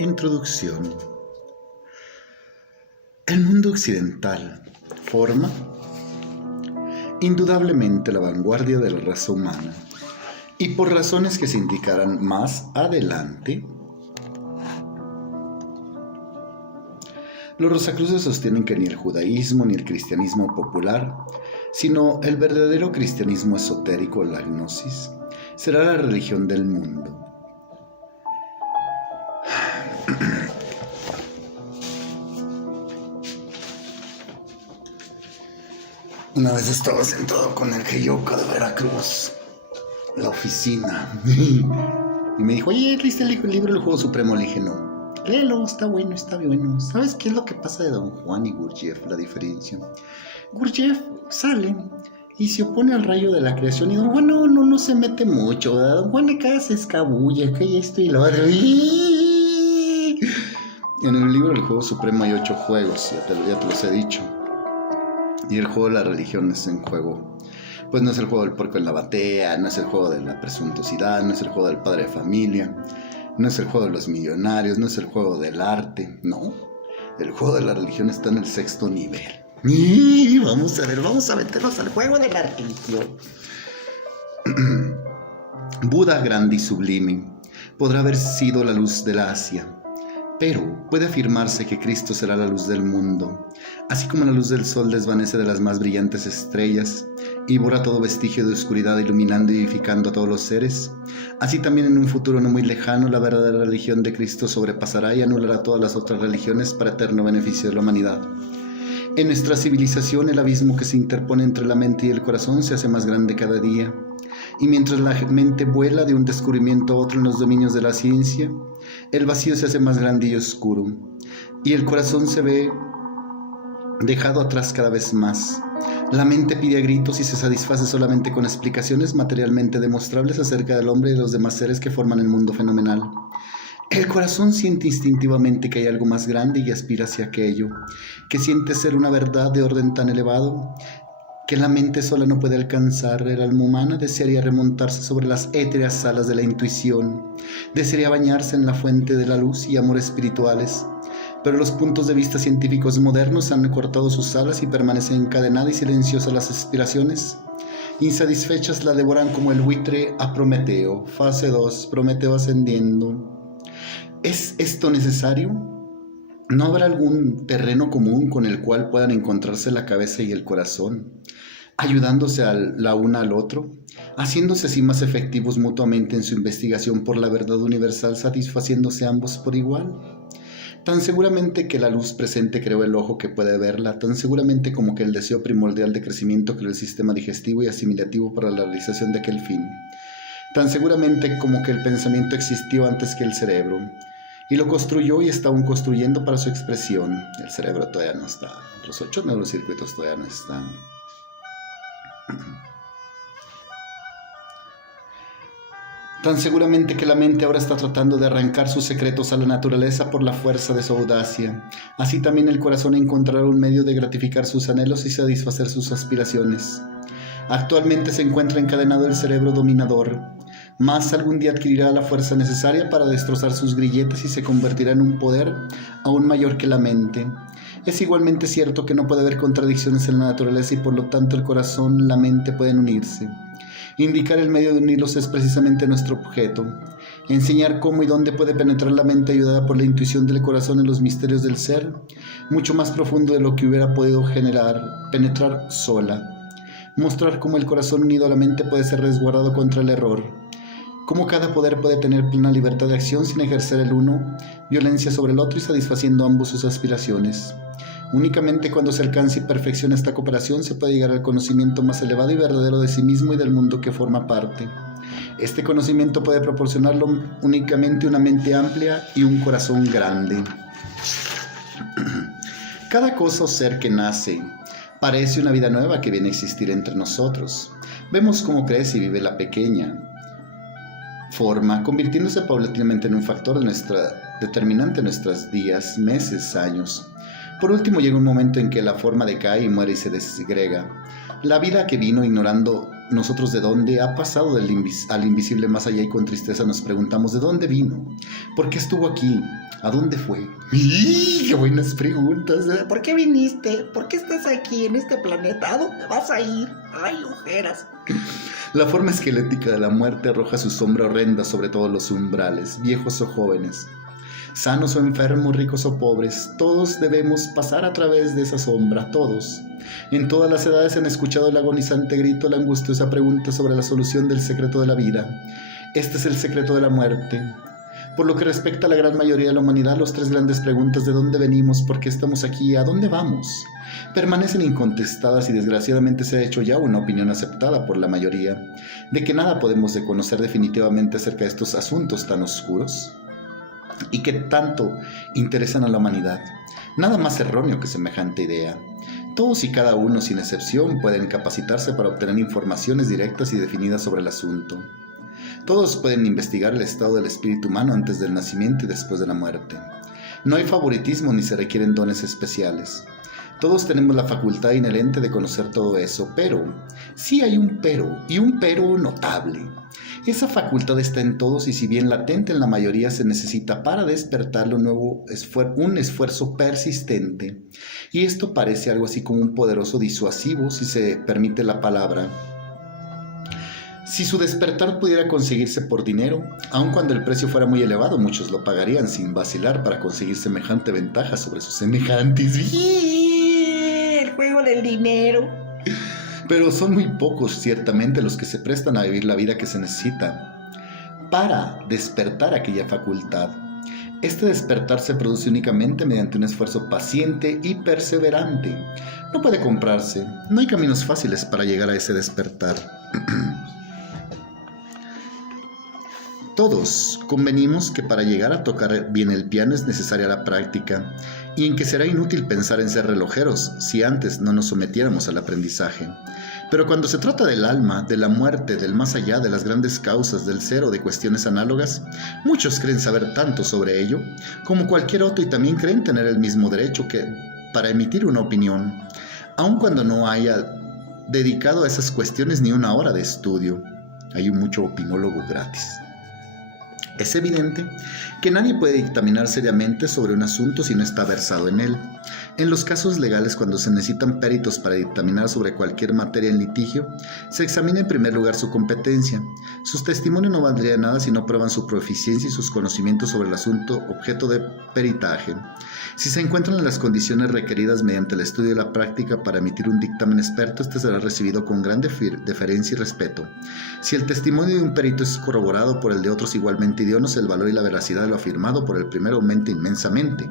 Introducción. El mundo occidental forma indudablemente la vanguardia de la raza humana, y por razones que se indicarán más adelante, los Rosacruces sostienen que ni el judaísmo ni el cristianismo popular, sino el verdadero cristianismo esotérico, la gnosis, será la religión del mundo. Una vez estaba sentado con el Geyoka de Veracruz en la oficina y me dijo: oye, ¿leíste el libro del Juego Supremo? Le dije: no. Léelo, está bueno, está bueno. ¿Sabes qué es lo que pasa de Don Juan y Gurdjieff? La diferencia. Gurdjieff sale y se opone al rayo de la creación, y Don Juan no se mete mucho, ¿verdad? Don Juan acá se escabulle, que hay esto y lo otro. En el libro del Juego Supremo hay 8 juegos, ya te los he dicho. Y el juego de la religión es en juego. Pues no es el juego del puerco en la batea, no es el juego de la presuntuosidad, no es el juego del padre de familia, no es el juego de los millonarios, no es el juego del arte, no. El juego de la religión está en el 6º nivel. Y vamos a meternos al juego de la religión. Buda, grande y sublime, podrá haber sido la luz del Asia, pero puede afirmarse que Cristo será la luz del mundo. Así como la luz del sol desvanece de las más brillantes estrellas y borra todo vestigio de oscuridad, iluminando y vivificando a todos los seres, así también en un futuro no muy lejano la verdadera religión de Cristo sobrepasará y anulará todas las otras religiones para eterno beneficio de la humanidad. En nuestra civilización, el abismo que se interpone entre la mente y el corazón se hace más grande cada día, y mientras la mente vuela de un descubrimiento a otro en los dominios de la ciencia, el vacío se hace más grande y oscuro, y el corazón se ve dejado atrás cada vez más. La mente pide a gritos y se satisface solamente con explicaciones materialmente demostrables acerca del hombre y de los demás seres que forman el mundo fenomenal. El corazón siente instintivamente que hay algo más grande y aspira hacia aquello, que siente ser una verdad de orden tan elevado que la mente sola no puede alcanzar. El alma humana desearía remontarse sobre las étereas alas de la intuición, desearía bañarse en la fuente de la luz y amor espirituales, pero los puntos de vista científicos modernos han cortado sus alas y permanece encadenada y silenciosa. Las aspiraciones insatisfechas la devoran como el buitre a Prometeo. Fase 2, Prometeo ascendiendo. ¿Es esto necesario? ¿No habrá algún terreno común con el cual puedan encontrarse la cabeza y el corazón, ayudándose la una al otro, haciéndose así más efectivos mutuamente en su investigación por la verdad universal, satisfaciéndose ambos por igual? Tan seguramente que la luz presente creó el ojo que puede verla, tan seguramente como que el deseo primordial de crecimiento creó el sistema digestivo y asimilativo para la realización de aquel fin, tan seguramente como que el pensamiento existió antes que el cerebro, y lo construyó y está aún construyendo para su expresión. El cerebro todavía no está, los 8 neurocircuitos todavía no están. Tan seguramente que la mente ahora está tratando de arrancar sus secretos a la naturaleza por la fuerza de su audacia, así también el corazón encontrará un medio de gratificar sus anhelos y satisfacer sus aspiraciones. Actualmente se encuentra encadenado el cerebro dominador, mas algún día adquirirá la fuerza necesaria para destrozar sus grilletes y se convertirá en un poder aún mayor que la mente. Es igualmente cierto que no puede haber contradicciones en la naturaleza y por lo tanto el corazón y la mente pueden unirse. Indicar el medio de unirlos es precisamente nuestro objeto. Enseñar cómo y dónde puede penetrar la mente ayudada por la intuición del corazón en los misterios del ser, mucho más profundo de lo que hubiera podido penetrar sola. Mostrar cómo el corazón unido a la mente puede ser resguardado contra el error. Cómo cada poder puede tener plena libertad de acción sin ejercer el uno violencia sobre el otro y satisfaciendo ambos sus aspiraciones. Únicamente cuando se alcance y perfeccione esta cooperación se puede llegar al conocimiento más elevado y verdadero de sí mismo y del mundo que forma parte. Este conocimiento puede proporcionarlo únicamente una mente amplia y un corazón grande. Cada cosa o ser que nace parece una vida nueva que viene a existir entre nosotros. Vemos cómo crece y vive la pequeña forma, convirtiéndose paulatinamente en un factor determinante en nuestros días, meses, años. Por último llega un momento en que la forma decae y muere y se desgrega. La vida que vino ignorando nosotros de dónde ha pasado al invisible más allá y con tristeza nos preguntamos de dónde vino, por qué estuvo aquí, a dónde fue. ¡Y qué buenas preguntas! ¿Por qué viniste? ¿Por qué estás aquí en este planeta? ¿A dónde vas a ir? ¡Ay, ojeras! La forma esquelética de la muerte arroja su sombra horrenda sobre todos los umbrales, viejos o jóvenes. Sanos o enfermos, ricos o pobres, todos debemos pasar a través de esa sombra, todos. En todas las edades han escuchado el agonizante grito, la angustiosa pregunta sobre la solución del secreto de la vida. Este es el secreto de la muerte. Por lo que respecta a la gran mayoría de la humanidad, las tres grandes preguntas de dónde venimos, por qué estamos aquí, a dónde vamos, permanecen incontestadas y desgraciadamente se ha hecho ya una opinión aceptada por la mayoría, de que nada podemos conocer definitivamente acerca de estos asuntos tan oscuros y que tanto interesan a la humanidad. Nada más erróneo que semejante idea. Todos y cada uno, sin excepción, pueden capacitarse para obtener informaciones directas y definidas sobre el asunto. Todos pueden investigar el estado del espíritu humano antes del nacimiento y después de la muerte. No hay favoritismo ni se requieren dones especiales. Todos tenemos la facultad inherente de conocer todo eso, pero sí hay un pero, y un pero notable. Esa facultad está en todos y si bien latente en la mayoría se necesita para despertarlo un esfuerzo persistente. Y esto parece algo así como un poderoso disuasivo, si se permite la palabra. Si su despertar pudiera conseguirse por dinero, aun cuando el precio fuera muy elevado, muchos lo pagarían sin vacilar para conseguir semejante ventaja sobre sus semejantes. El juego del dinero. Pero son muy pocos, ciertamente, los que se prestan a vivir la vida que se necesita para despertar aquella facultad. Este despertar se produce únicamente mediante un esfuerzo paciente y perseverante. No puede comprarse, no hay caminos fáciles para llegar a ese despertar. Todos convenimos que para llegar a tocar bien el piano es necesaria la práctica y en que será inútil pensar en ser relojeros si antes no nos sometiéramos al aprendizaje. Pero cuando se trata del alma, de la muerte, del más allá, de las grandes causas, del ser o de cuestiones análogas, muchos creen saber tanto sobre ello como cualquier otro y también creen tener el mismo derecho para emitir una opinión, aun cuando no haya dedicado a esas cuestiones ni una hora de estudio. Hay mucho opinólogo gratis. Es evidente que nadie puede dictaminar seriamente sobre un asunto si no está versado en él. En los casos legales, cuando se necesitan peritos para dictaminar sobre cualquier materia en litigio, se examina en primer lugar su competencia. Sus testimonios no valdrían nada si no prueban su proficiencia y sus conocimientos sobre el asunto objeto de peritaje. Si se encuentran en las condiciones requeridas mediante el estudio y la práctica para emitir un dictamen experto, este será recibido con gran deferencia y respeto. Si el testimonio de un perito es corroborado por el de otros igualmente idóneos, el valor y la veracidad de lo afirmado por el primero aumenta inmensamente.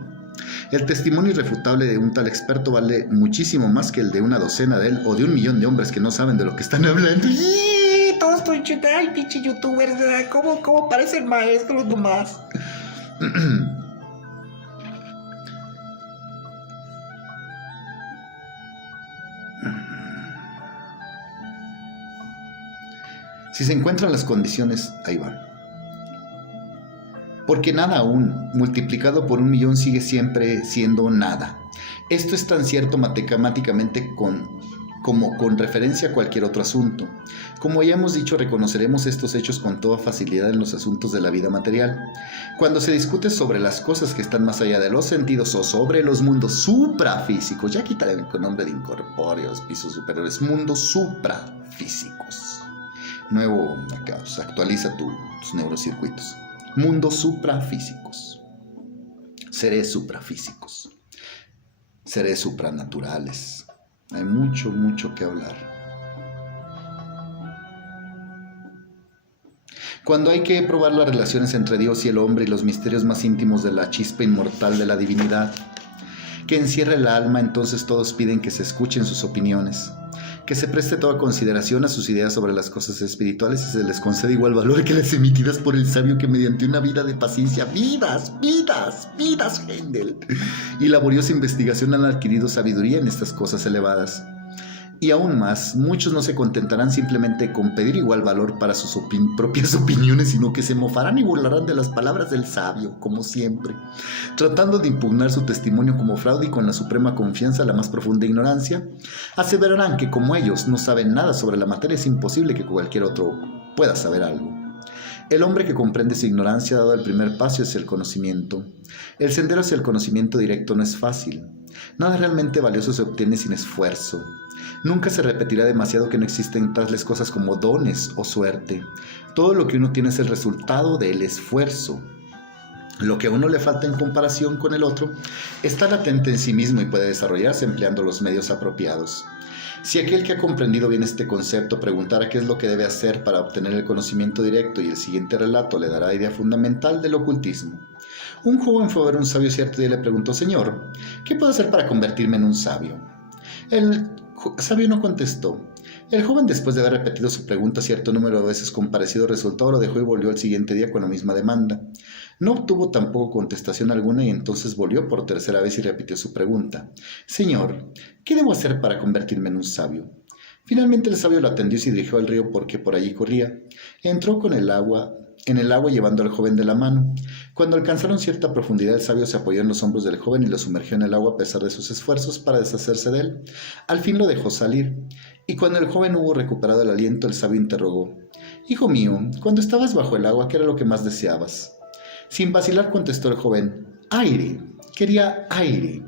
El testimonio irrefutable de un tal experto vale muchísimo más que el de una docena de él o de 1.000.000 de hombres que no saben de lo que están hablando. ¡Y! Todos estoy chutando, ay, pinche youtubers, ¿cómo parecen maestros nomás? Si se encuentran las condiciones, ahí va. Porque nada aún, multiplicado por 1.000.000, sigue siempre siendo nada. Esto es tan cierto matemáticamente como con referencia a cualquier otro asunto. Como ya hemos dicho, reconoceremos estos hechos con toda facilidad en los asuntos de la vida material. Cuando se discute sobre las cosas que están más allá de los sentidos o sobre los mundos suprafísicos, ya quitaré el nombre de incorpóreos, pisos superiores, mundos suprafísicos. Nuevo, actualiza tus neurocircuitos. Mundos suprafísicos, seres suprafísicos, seres supranaturales. Hay mucho que hablar. Cuando hay que probar las relaciones entre Dios y el hombre y los misterios más íntimos de la chispa inmortal de la divinidad, que encierra el alma, entonces todos piden que se escuchen sus opiniones, que se preste toda consideración a sus ideas sobre las cosas espirituales y se les concede igual valor que las emitidas por el sabio que mediante una vida de paciencia, vidas, Hendel, y laboriosa investigación han adquirido sabiduría en estas cosas elevadas. Y aún más, muchos no se contentarán simplemente con pedir igual valor para sus propias opiniones, sino que se mofarán y burlarán de las palabras del sabio, como siempre, tratando de impugnar su testimonio como fraude y con la suprema confianza, la más profunda ignorancia, aseverarán que como ellos no saben nada sobre la materia, es imposible que cualquier otro pueda saber algo. El hombre que comprende su ignorancia ha dado el primer paso hacia el conocimiento. El sendero hacia el conocimiento directo no es fácil. Nada realmente valioso se obtiene sin esfuerzo. Nunca se repetirá demasiado que no existen tales cosas como dones o suerte. Todo lo que uno tiene es el resultado del esfuerzo. Lo que a uno le falta en comparación con el otro está latente en sí mismo y puede desarrollarse empleando los medios apropiados. Si aquel que ha comprendido bien este concepto preguntara qué es lo que debe hacer para obtener el conocimiento directo, y el siguiente relato le dará idea fundamental del ocultismo. Un joven fue a ver a un sabio cierto día y le preguntó: Señor, ¿qué puedo hacer para convertirme en un sabio? El sabio no contestó. El joven, después de haber repetido su pregunta cierto número de veces con parecido resultado, lo dejó y volvió al siguiente día con la misma demanda. No obtuvo tampoco contestación alguna y entonces volvió por tercera vez y repitió su pregunta: Señor, ¿qué debo hacer para convertirme en un sabio? Finalmente el sabio lo atendió y se dirigió al río porque por allí corría. Entró en el agua llevando al joven de la mano. Cuando alcanzaron cierta profundidad, el sabio se apoyó en los hombros del joven y lo sumergió en el agua a pesar de sus esfuerzos para deshacerse de él. Al fin lo dejó salir, y cuando el joven hubo recuperado el aliento, el sabio interrogó: Hijo mío, cuando estabas bajo el agua, ¿qué era lo que más deseabas? Sin vacilar contestó el joven: aire, quería aire.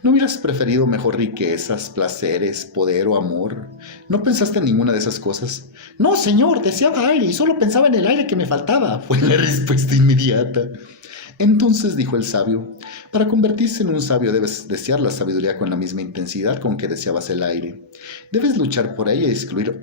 ¿No hubieras preferido mejor riquezas, placeres, poder o amor? ¿No pensaste en ninguna de esas cosas? No, señor, deseaba aire y solo pensaba en el aire que me faltaba, fue la respuesta inmediata. Entonces dijo el sabio: para convertirse en un sabio debes desear la sabiduría con la misma intensidad con que deseabas el aire. Debes luchar por ella y excluir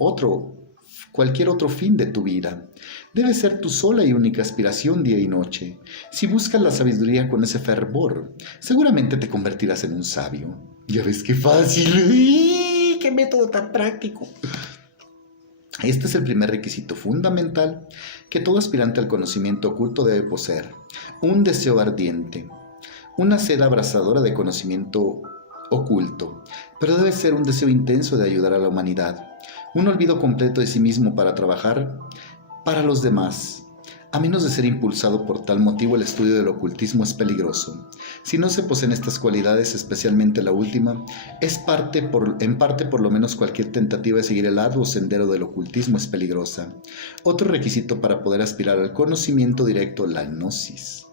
cualquier otro fin de tu vida. Debe ser tu sola y única aspiración día y noche. Si buscas la sabiduría con ese fervor, seguramente te convertirás en un sabio. Ya ves qué fácil. ¡Uy! ¡Qué método tan práctico! Este es el primer requisito fundamental que todo aspirante al conocimiento oculto debe poseer: un deseo ardiente, una sed abrasadora de conocimiento oculto, pero debe ser un deseo intenso de ayudar a la humanidad, un olvido completo de sí mismo para trabajar para los demás. A menos de ser impulsado por tal motivo, el estudio del ocultismo es peligroso. Si no se poseen estas cualidades, especialmente la última, en parte por lo menos cualquier tentativa de seguir el arduo sendero del ocultismo es peligrosa. Otro requisito para poder aspirar al conocimiento directo, la gnosis,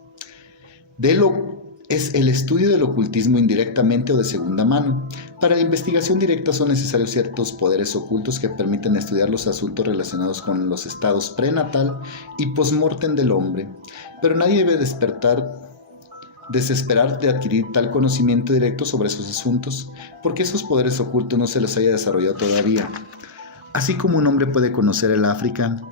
es el estudio del ocultismo indirectamente o de segunda mano. Para la investigación directa son necesarios ciertos poderes ocultos que permiten estudiar los asuntos relacionados con los estados prenatal y postmortem del hombre, pero nadie debe desesperar de adquirir tal conocimiento directo sobre esos asuntos, porque esos poderes ocultos no se los haya desarrollado todavía. Así como un hombre puede conocer el África,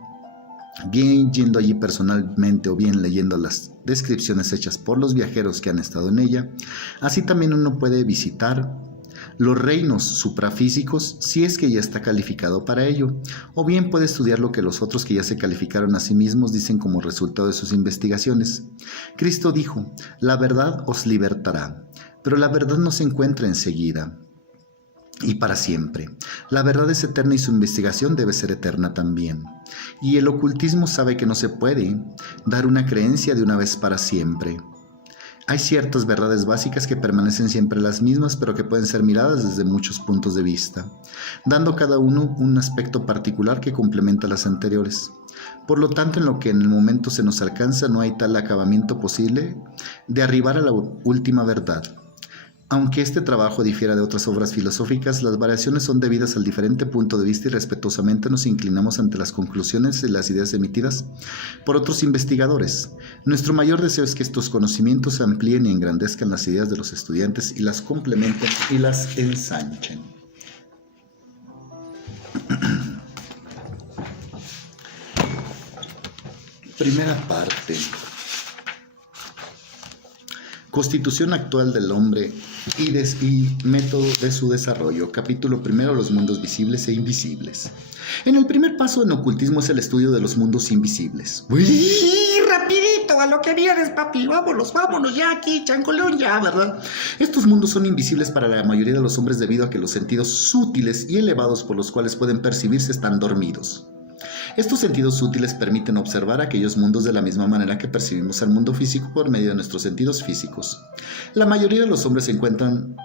bien yendo allí personalmente o bien leyendo las descripciones hechas por los viajeros que han estado en ella, así también uno puede visitar los reinos suprafísicos si es que ya está calificado para ello, o bien puede estudiar lo que los otros que ya se calificaron a sí mismos dicen como resultado de sus investigaciones. Cristo dijo: la verdad os libertará, pero la verdad no se encuentra enseguida y para siempre. La verdad es eterna y su investigación debe ser eterna también. Y el ocultismo sabe que no se puede dar una creencia de una vez para siempre. Hay ciertas verdades básicas que permanecen siempre las mismas, pero que pueden ser miradas desde muchos puntos de vista, dando cada uno un aspecto particular que complementa las anteriores. Por lo tanto, en lo que en el momento se nos alcanza, no hay tal acabamiento posible de arribar a la última verdad. Aunque este trabajo difiera de otras obras filosóficas, las variaciones son debidas al diferente punto de vista y respetuosamente nos inclinamos ante las conclusiones y las ideas emitidas por otros investigadores. Nuestro mayor deseo es que estos conocimientos se amplíen y engrandezcan las ideas de los estudiantes y las complementen y las ensanchen. Primera parte. Constitución actual del hombre y método de su desarrollo. Capítulo primero: los mundos visibles e invisibles. En el primer paso en ocultismo es el estudio de los mundos invisibles. ¡Uy! rapidito, a lo que vienes, papi. Vámonos ya aquí, changoleón ya, ¿verdad? Estos mundos son invisibles para la mayoría de los hombres debido a que los sentidos sutiles y elevados por los cuales pueden percibirse están dormidos. Estos sentidos sutiles permiten observar aquellos mundos de la misma manera que percibimos al mundo físico por medio de nuestros sentidos físicos. La mayoría de los hombres se encuentran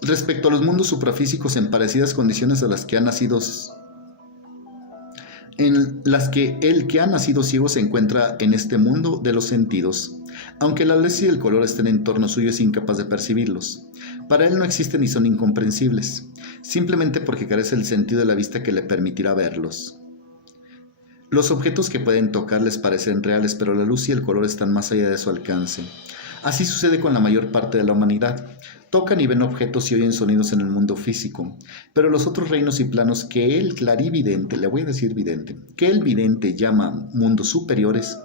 respecto a los mundos suprafísicos en parecidas condiciones a las que han nacido, en las que el que ha nacido ciego se encuentra en este mundo de los sentidos. Aunque la luz y el color estén en torno suyo, es incapaz de percibirlos. Para él no existen y son incomprensibles, simplemente porque carece el sentido de la vista que le permitirá verlos. Los objetos que pueden tocar les parecen reales, pero la luz y el color están más allá de su alcance. Así sucede con la mayor parte de la humanidad. Tocan y ven objetos y oyen sonidos en el mundo físico, pero los otros reinos y planos que el clarividente, le voy a decir vidente, que el vidente llama mundos superiores,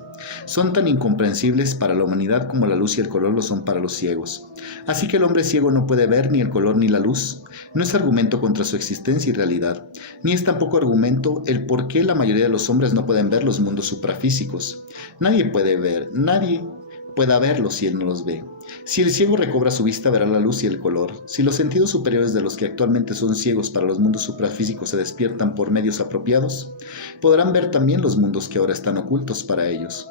son tan incomprensibles para la humanidad como la luz y el color lo son para los ciegos. Así que el hombre ciego no puede ver ni el color ni la luz. No es argumento contra su existencia y realidad, ni es tampoco argumento el por qué la mayoría de los hombres no pueden ver los mundos suprafísicos. Nadie puede pueda verlos si él no los ve. Si el ciego recobra su vista, verá la luz y el color. Si los sentidos superiores de los que actualmente son ciegos para los mundos suprafísicos se despiertan por medios apropiados, podrán ver también los mundos que ahora están ocultos para ellos.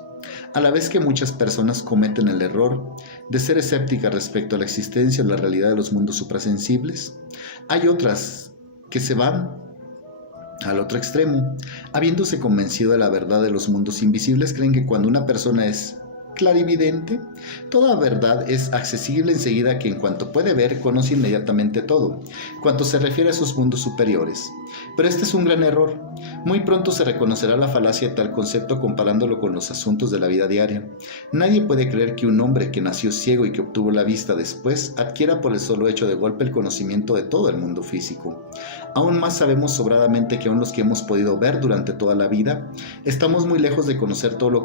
A la vez que muchas personas cometen el error de ser escépticas respecto a la existencia o la realidad de los mundos suprasensibles, hay otras que se van al otro extremo. Habiéndose convencido de la verdad de los mundos invisibles, creen que cuando una persona es clarividente, toda verdad es accesible enseguida, que en cuanto puede ver, conoce inmediatamente todo, cuanto se refiere a esos mundos superiores. Pero este es un gran error. Muy pronto se reconocerá la falacia de tal concepto comparándolo con los asuntos de la vida diaria. Nadie puede creer que un hombre que nació ciego y que obtuvo la vista después adquiera por el solo hecho de golpe el conocimiento de todo el mundo físico. Aún más sabemos sobradamente que aun los que hemos podido ver durante toda la vida, estamos muy lejos de conocer todo lo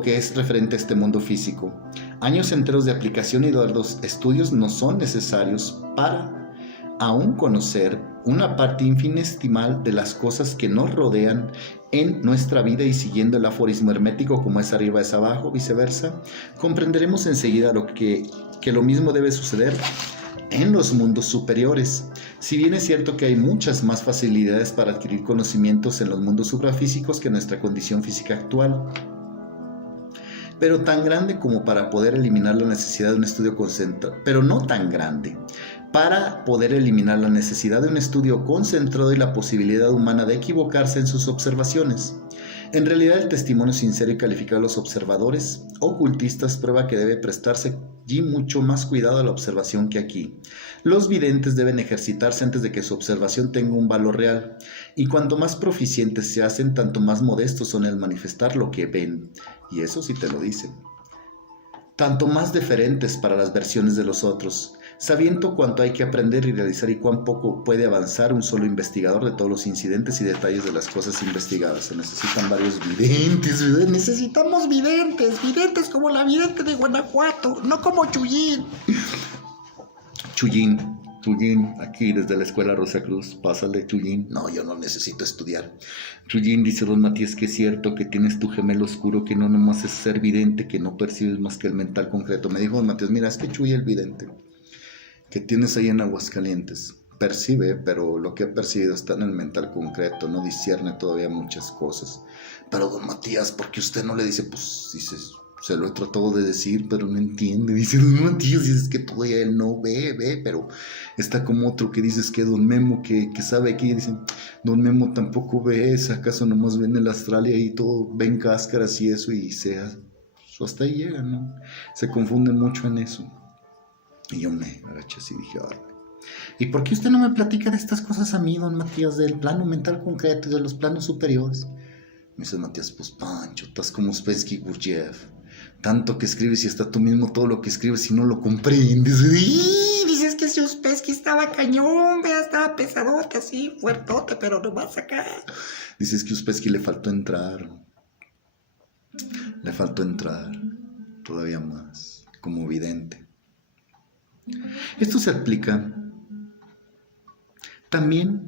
que es referente a este mundo físico. Años enteros de aplicación y de arduos estudios no son necesarios para aún conocer una parte infinitesimal de las cosas que nos rodean en nuestra vida, y siguiendo el aforismo hermético como es arriba es abajo, viceversa, comprenderemos enseguida que lo mismo debe suceder en los mundos superiores. Si bien es cierto que hay muchas más facilidades para adquirir conocimientos en los mundos suprafísicos que en nuestra condición física actual, pero tan grande como para poder eliminar la necesidad de un estudio concentrado, pero no tan grande para poder eliminar la necesidad de un estudio concentrado y la posibilidad humana de equivocarse en sus observaciones. En realidad, el testimonio sincero y calificado de los observadores ocultistas prueba que debe prestarse allí mucho más cuidado a la observación que aquí. Los videntes deben ejercitarse antes de que su observación tenga un valor real, y cuanto más proficientes se hacen, tanto más modestos son al manifestar lo que ven. Y eso sí te lo dicen. Tanto más deferentes para las versiones de los otros, sabiendo cuánto hay que aprender y realizar y cuán poco puede avanzar un solo investigador de todos los incidentes y detalles de las cosas investigadas. Se necesitan varios videntes, ¿verdad? Necesitamos videntes como la vidente de Guanajuato, no como Chuyín. Chuyín, aquí desde la escuela Rosa Cruz, pásale, Chuyín. No, yo no necesito estudiar. Chuyín, dice don Matías, que es cierto que tienes tu gemelo oscuro, que no nomás es ser vidente, que no percibes más que el mental concreto. Me dijo don Matías, mira, es que Chuy el vidente que tienes ahí en Aguascalientes percibe, pero lo que ha percibido está en el mental concreto, no discierne todavía muchas cosas. Pero don Matías, ¿por qué usted no le dice? Pues dices, se lo he tratado de decir, pero no entiende. Dice don Matías, dices que todavía él no ve, pero está como otro que dices que don Memo, que sabe aquí, dicen, don Memo tampoco ve, ¿acaso nomás ven el astral y ahí todo, ven cáscaras y eso, y hasta ahí llega, ¿no? Se confunden mucho en eso. Y yo me agaché así y dije, ay, ¿y por qué usted no me platica de estas cosas a mí, don Matías, del plano mental concreto y de los planos superiores? Me dice Matías, pues Pancho, estás como Uspensky Gurdjieff, tanto que escribes y hasta tú mismo todo lo que escribes y no lo comprendes. Y dices que si Uspensky estaba cañón, vea, estaba pesadote así, fuertote, pero nomás acá. Dices que Uspensky le faltó entrar todavía más, como vidente. Esto se aplica también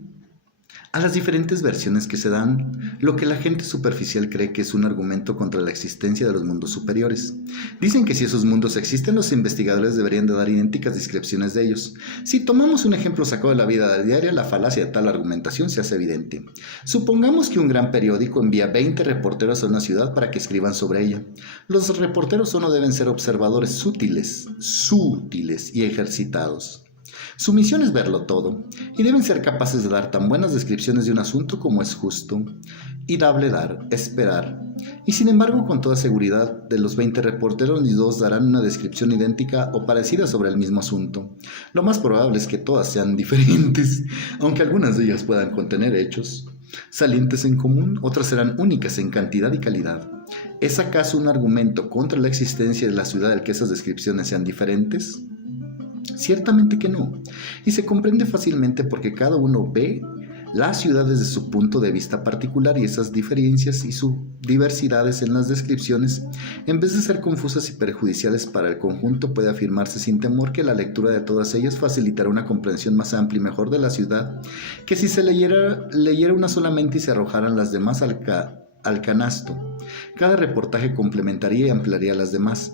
a las diferentes versiones que se dan, lo que la gente superficial cree que es un argumento contra la existencia de los mundos superiores. Dicen que si esos mundos existen, los investigadores deberían de dar idénticas descripciones de ellos. Si tomamos un ejemplo sacado de la vida diaria, la falacia de tal argumentación se hace evidente. Supongamos que un gran periódico envía 20 reporteros a una ciudad para que escriban sobre ella. Los reporteros solo deben ser observadores sutiles y ejercitados. Su misión es verlo todo, y deben ser capaces de dar tan buenas descripciones de un asunto como es justo y dable esperar. Y sin embargo, con toda seguridad, de los 20 reporteros, ni 2 darán una descripción idéntica o parecida sobre el mismo asunto. Lo más probable es que todas sean diferentes, aunque algunas de ellas puedan contener hechos salientes en común, otras serán únicas en cantidad y calidad. ¿Es acaso un argumento contra la existencia de la ciudad el que esas descripciones sean diferentes? Ciertamente que no, y se comprende fácilmente porque cada uno ve la ciudad desde su punto de vista particular, y esas diferencias y sus diversidades en las descripciones, en vez de ser confusas y perjudiciales para el conjunto, puede afirmarse sin temor que la lectura de todas ellas facilitará una comprensión más amplia y mejor de la ciudad que si se leyera una solamente y se arrojaran las demás al canasto. Cada reportaje complementaría y ampliaría las demás.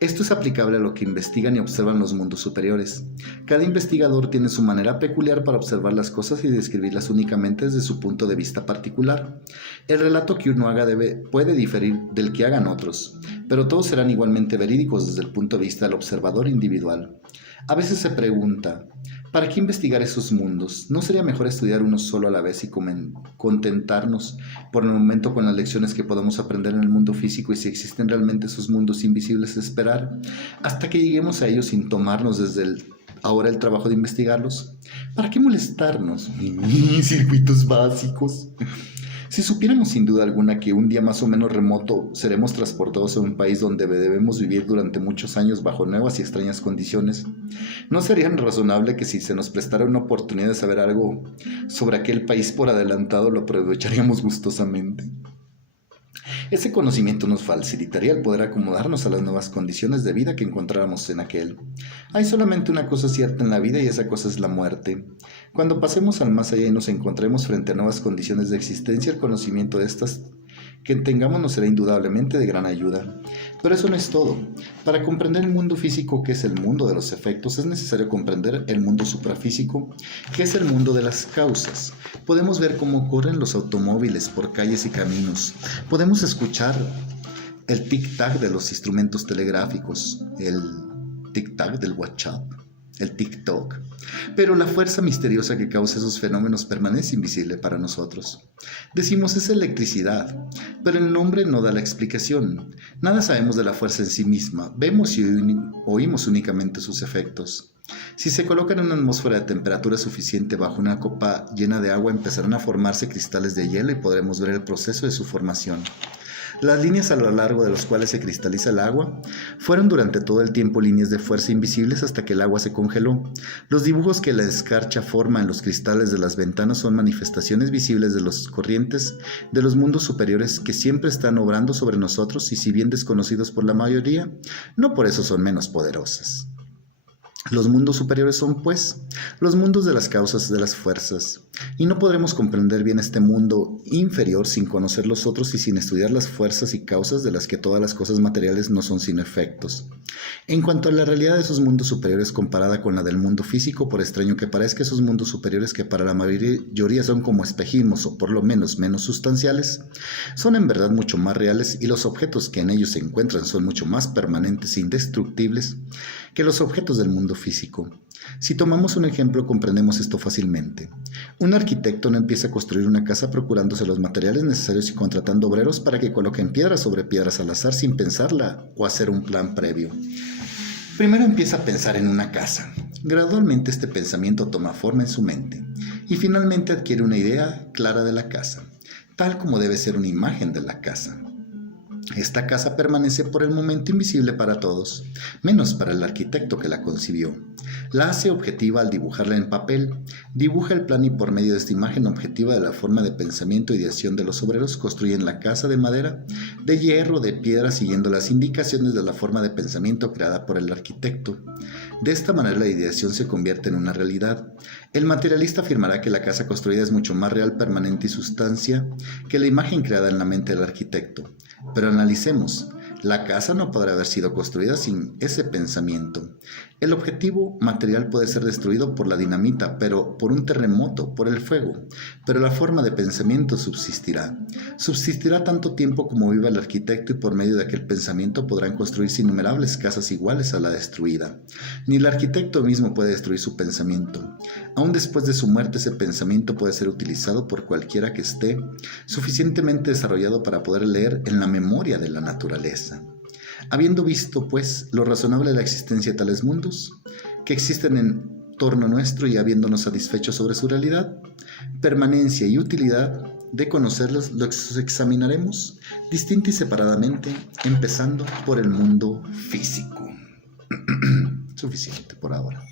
Esto es aplicable a lo que investigan y observan los mundos superiores. Cada investigador tiene su manera peculiar para observar las cosas y describirlas únicamente desde su punto de vista particular. El relato que uno haga puede diferir del que hagan otros, pero todos serán igualmente verídicos desde el punto de vista del observador individual. A veces se pregunta, ¿para qué investigar esos mundos? ¿No sería mejor estudiar uno solo a la vez y contentarnos por el momento con las lecciones que podamos aprender en el mundo físico, y si existen realmente esos mundos invisibles, esperar hasta que lleguemos a ellos sin tomarnos desde ahora el trabajo de investigarlos? ¿Para qué molestarnos? Circuitos básicos. Si supiéramos sin duda alguna que un día más o menos remoto seremos transportados a un país donde debemos vivir durante muchos años bajo nuevas y extrañas condiciones, ¿no sería razonable que si se nos prestara una oportunidad de saber algo sobre aquel país por adelantado, lo aprovecharíamos gustosamente? Ese conocimiento nos facilitaría el poder acomodarnos a las nuevas condiciones de vida que encontráramos en aquel. Hay solamente una cosa cierta en la vida, y esa cosa es la muerte. Cuando pasemos al más allá y nos encontremos frente a nuevas condiciones de existencia, el conocimiento de estas que tengamos nos será indudablemente de gran ayuda. Pero eso no es todo. Para comprender el mundo físico, que es el mundo de los efectos, es necesario comprender el mundo suprafísico, que es el mundo de las causas. Podemos ver cómo corren los automóviles por calles y caminos. Podemos escuchar el tic-tac de los instrumentos telegráficos, el tic-tac del WhatsApp, el TikTok. Pero la fuerza misteriosa que causa esos fenómenos permanece invisible para nosotros. Decimos es electricidad, pero el nombre no da la explicación. Nada sabemos de la fuerza en sí misma, vemos y oímos únicamente sus efectos. Si se colocan en una atmósfera de temperatura suficiente bajo una copa llena de agua, empezarán a formarse cristales de hielo y podremos ver el proceso de su formación. Las líneas a lo largo de las cuales se cristaliza el agua fueron durante todo el tiempo líneas de fuerza invisibles hasta que el agua se congeló. Los dibujos que la escarcha forma en los cristales de las ventanas son manifestaciones visibles de las corrientes de los mundos superiores que siempre están obrando sobre nosotros, y si bien desconocidos por la mayoría, no por eso son menos poderosas. Los mundos superiores son, pues, los mundos de las causas de las fuerzas, y no podremos comprender bien este mundo inferior sin conocer los otros y sin estudiar las fuerzas y causas de las que todas las cosas materiales no son sino efectos. En cuanto a la realidad de esos mundos superiores comparada con la del mundo físico, por extraño que parezca, esos mundos superiores, que para la mayoría son como espejismos o por lo menos sustanciales, son en verdad mucho más reales, y los objetos que en ellos se encuentran son mucho más permanentes e indestructibles que los objetos del mundo físico. Si tomamos un ejemplo, comprendemos esto fácilmente. Un arquitecto no empieza a construir una casa procurándose los materiales necesarios y contratando obreros para que coloquen piedras sobre piedras al azar sin pensarla o hacer un plan previo. Primero empieza a pensar en una casa. Gradualmente este pensamiento toma forma en su mente y finalmente adquiere una idea clara de la casa, tal como debe ser una imagen de la casa. Esta casa permanece por el momento invisible para todos, menos para el arquitecto que la concibió. La hace objetiva al dibujarla en papel, dibuja el plan y por medio de esta imagen objetiva de la forma de pensamiento y de acción de los obreros construyen la casa de madera, de hierro, de piedra, siguiendo las indicaciones de la forma de pensamiento creada por el arquitecto. De esta manera la ideación se convierte en una realidad. El materialista afirmará que la casa construida es mucho más real, permanente y sustancia que la imagen creada en la mente del arquitecto. Pero analicemos. La casa no podrá haber sido construida sin ese pensamiento. El objetivo material puede ser destruido por la dinamita, pero por un terremoto, por el fuego. Pero la forma de pensamiento subsistirá. Subsistirá tanto tiempo como viva el arquitecto y por medio de aquel pensamiento podrán construirse innumerables casas iguales a la destruida. Ni el arquitecto mismo puede destruir su pensamiento. Aún después de su muerte ese pensamiento puede ser utilizado por cualquiera que esté suficientemente desarrollado para poder leer en la memoria de la naturaleza. Habiendo visto, pues, lo razonable de la existencia de tales mundos, que existen en torno nuestro y habiéndonos satisfecho sobre su realidad, permanencia y utilidad de conocerlos, los examinaremos distinta y separadamente, empezando por el mundo físico. Suficiente por ahora.